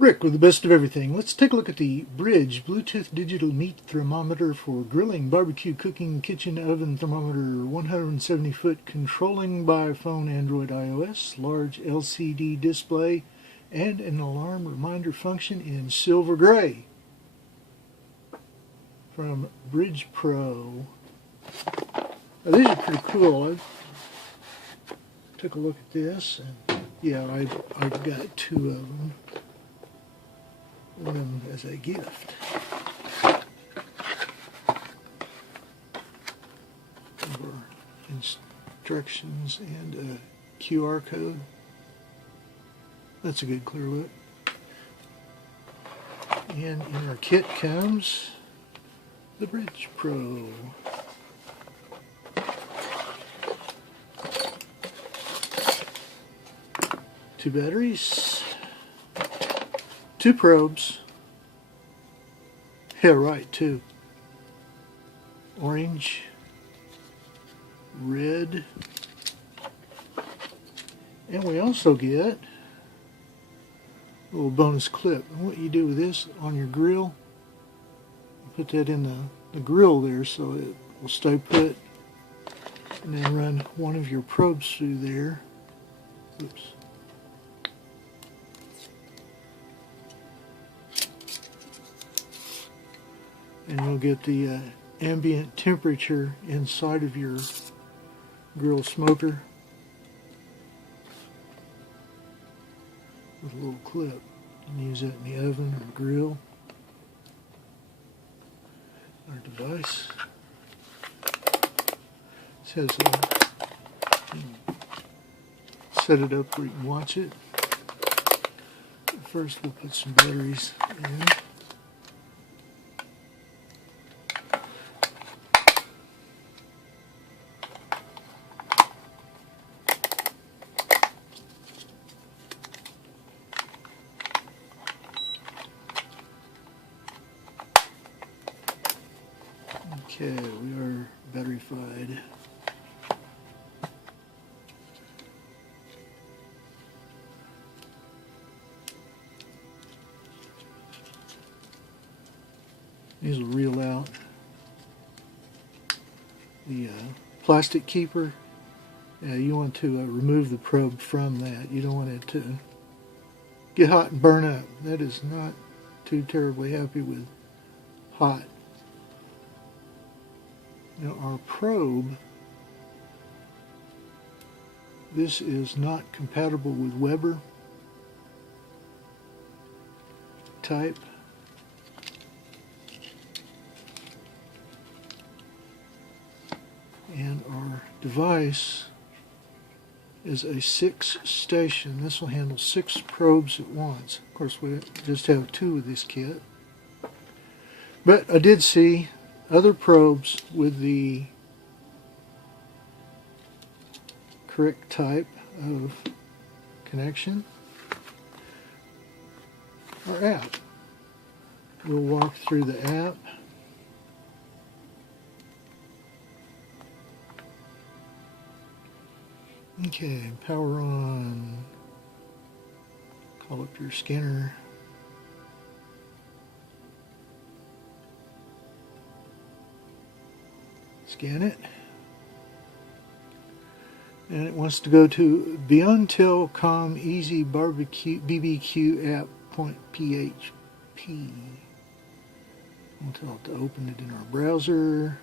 Rick with the best of everything. Let's take a look at the Bridge Bluetooth Digital Meat Thermometer for grilling, barbecue, cooking, kitchen, oven thermometer, 170 foot, controlling by phone, Android, iOS, large LCD display, and an alarm reminder function in silver gray. From Bridge Pro. Now, these are pretty cool. I took a look at this, and yeah, I've got two of them. One as a gift. For instructions and a QR code. That's a good clear look. And in our kit comes the Bridge Pro. Two batteries. Two probes. Yeah, right, two. Orange, red, and we also get a little bonus clip. And what you do with this on your grill, put that in the grill there so it will stay put, and then run one of your probes through there. Oops. And you'll get the ambient temperature inside of your grill smoker with a little clip. You can use that in the oven or grill. Our device. It says set it up where you can watch it. First we'll put some batteries in. Okay, we are battery-fied. These will reel out the plastic keeper. You want to remove the probe from that. You don't want it to get hot and burn up. That is not too terribly happy with hot. Now our probe, this is not compatible with Weber type. And our device is a 6 station. This will handle 6 probes at once. Of course, we just have 2 of this kit. But I did see other probes with the correct type of connection. Our app. We'll walk through the app. Okay, power on. Call up your scanner. Scan it. And it wants to go to BeyondTelcom EasyBBQ app.php. We'll tell it to open it in our browser.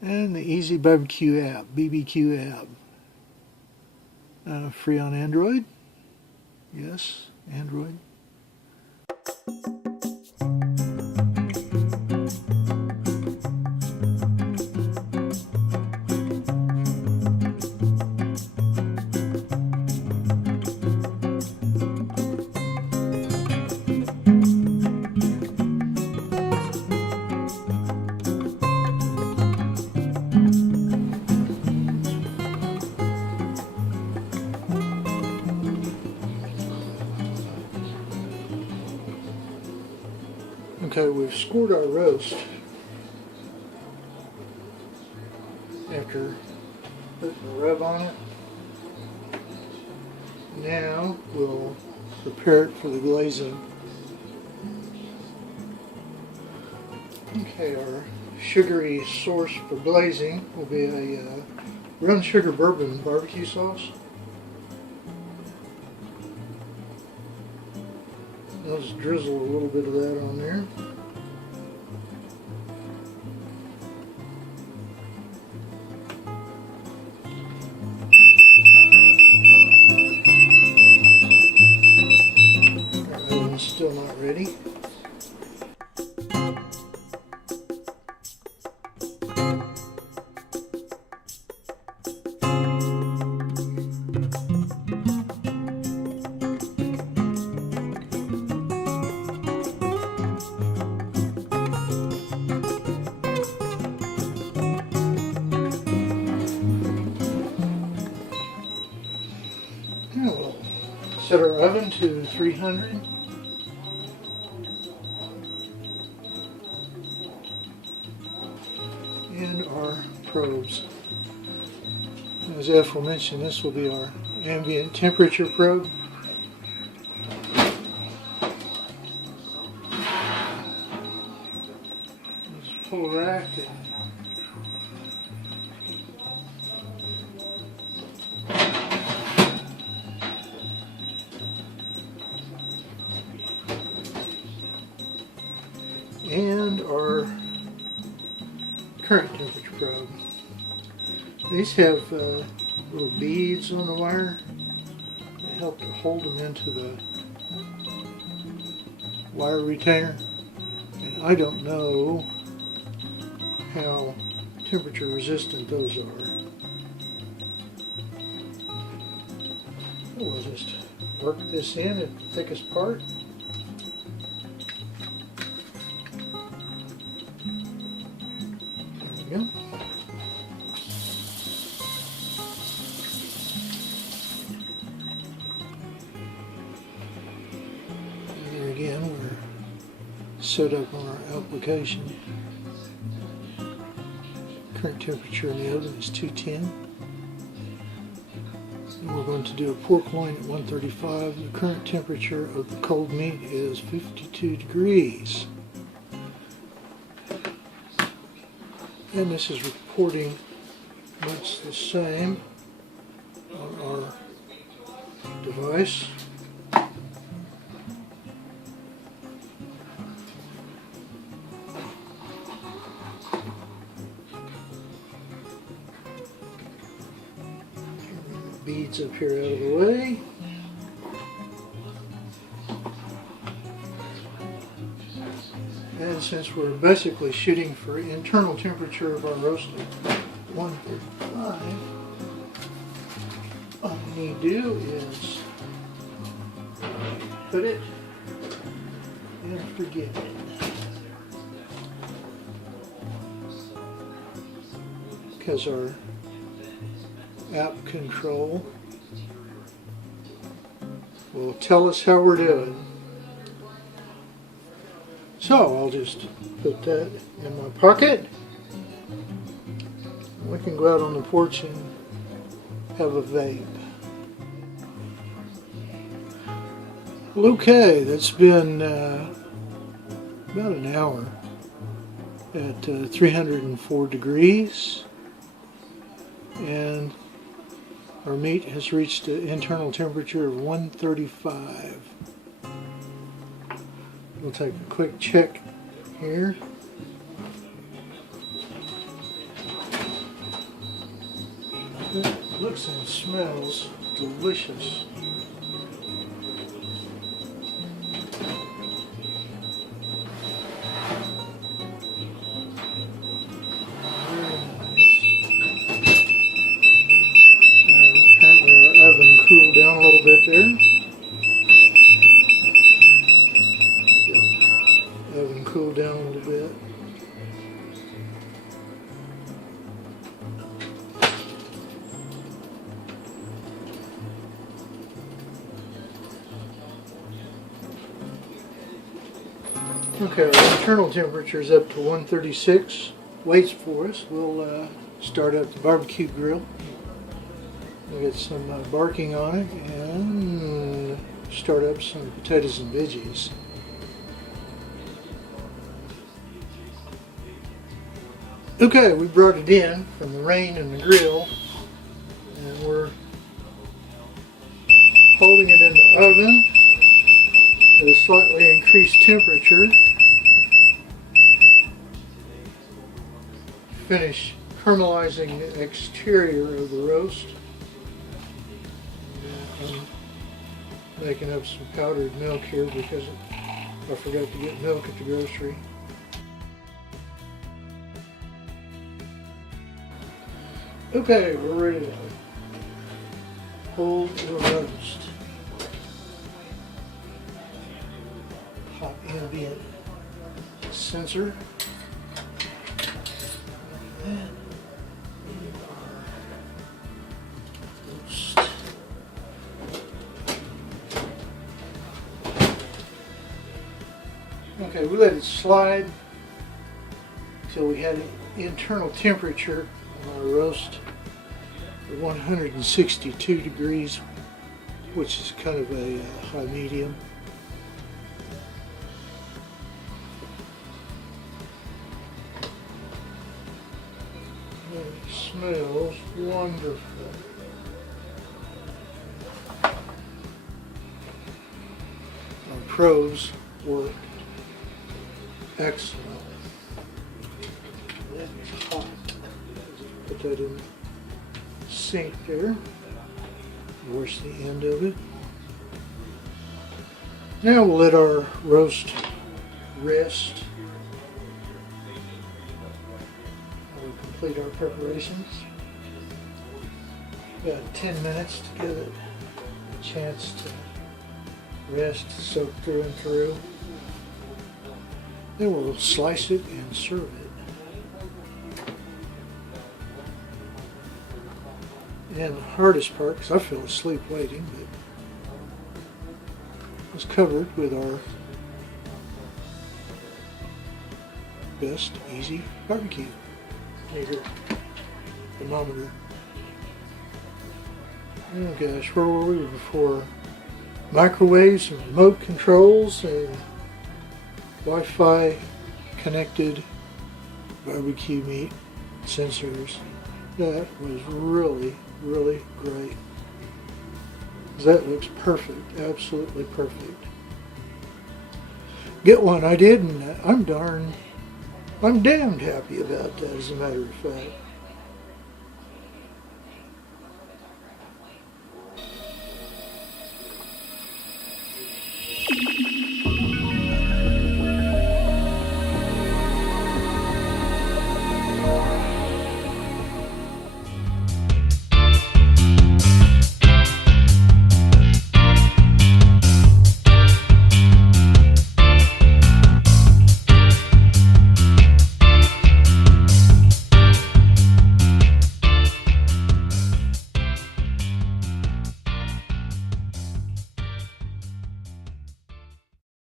And the EasyBBQ app, BBQ app. Free on Android. Yes, Android. Okay, we've scored our roast after putting the rub on it. Now we'll prepare it for the glazing. Okay, our sugary source for glazing will be a brown sugar bourbon barbecue sauce. I'll just drizzle a little bit of that on there. Our oven's still not ready. We'll set our oven to 300. And our probes. As aforementioned, this will be our ambient temperature probe. Just pull the rack and our current temperature probe. These have little beads on the wire that help to hold them into the wire retainer. And I don't know how temperature resistant those are. We'll just work this in at the thickest part. There we go. And there again, we're set up on our application. Current temperature in the oven is 210. And we're going to do a pork loin at 135. The current temperature of the cold meat is 52 degrees. And this is reporting much the same on our device. Beads up here out of the way. And since we're basically shooting for internal temperature of our roast at 135, all we need to do is put it and forget it. Because our app control will tell us how we're doing. So I'll just put that in my pocket. We can go out on the porch and have a vape. Well, okay, that's been about an hour at 304 degrees, and our meat has reached an internal temperature of 135. We'll take a quick check here. It looks and smells delicious. Apparently our oven cooled down a little bit there. Oven cooled down a little bit. Okay, our internal temperature is up to 136. Waits for us. We'll start up the barbecue grill. We'll get some barking on it and start up some potatoes and veggies. Okay, we brought it in from the rain and the grill, and we're holding it in the oven at a slightly increased temperature. Finish caramelizing the exterior of the roast. I'm making up some powdered milk here because I forgot to get milk at the grocery. Okay, we're ready to hold the roast. Hot ambient sensor. And our roast. Okay, we let it slide until we had an internal temperature on our roast at 162 degrees, which is kind of a high medium. It smells wonderful. Our probes work excellent. That is hot. Put that in the sink there. Wash the end of it. Now we'll let our roast rest. We'll complete our preparations. About 10 minutes to give it a chance to rest, soak through and through. Then we'll slice it and serve it. And the hardest part, because I fell asleep waiting, but was covered with our best EasyBBQ. Here, thermometer. Oh gosh, where were we before? Microwaves and remote controls and Wi-Fi connected barbecue meat sensors. That was really, really great. That looks perfect, absolutely perfect. Get one, I did, and I'm damned happy about that, as a matter of fact.